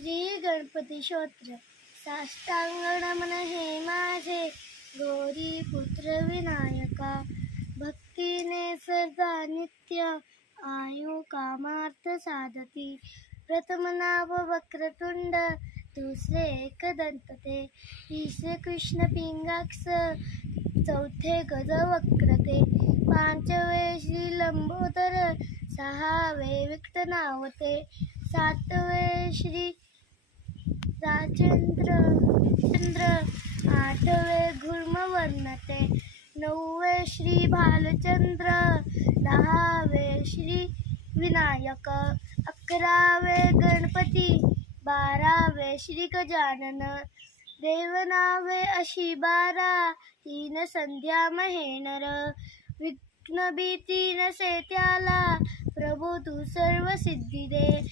श्री गणपती स्तोत्र. साष्टांग नमन हे माझे गौरी पुत्र विनायका. भक्तीने सदा नित्य आयु कामार्थ साधती. प्रथम नाव वक्रतुंड, दुसरे एकदंत ते, तिसरे कृष्ण पिंगाक्ष, चौथे गज वक्रते, पाचवे श्री लंबोदर, सहावे विकट नावते, सातवे श्री राजेंद्र, आठवे घुर्म वर्णते, नववे श्री भालचंद्र, दहावे श्री विनायक, अकरावे गणपती, बारावे श्री गजानन. देवनावे अशी बारा, तीन संध्या महेनर. विघ्न भीती नसे त्याला, प्रभू तू सर्व सिद्धी दे.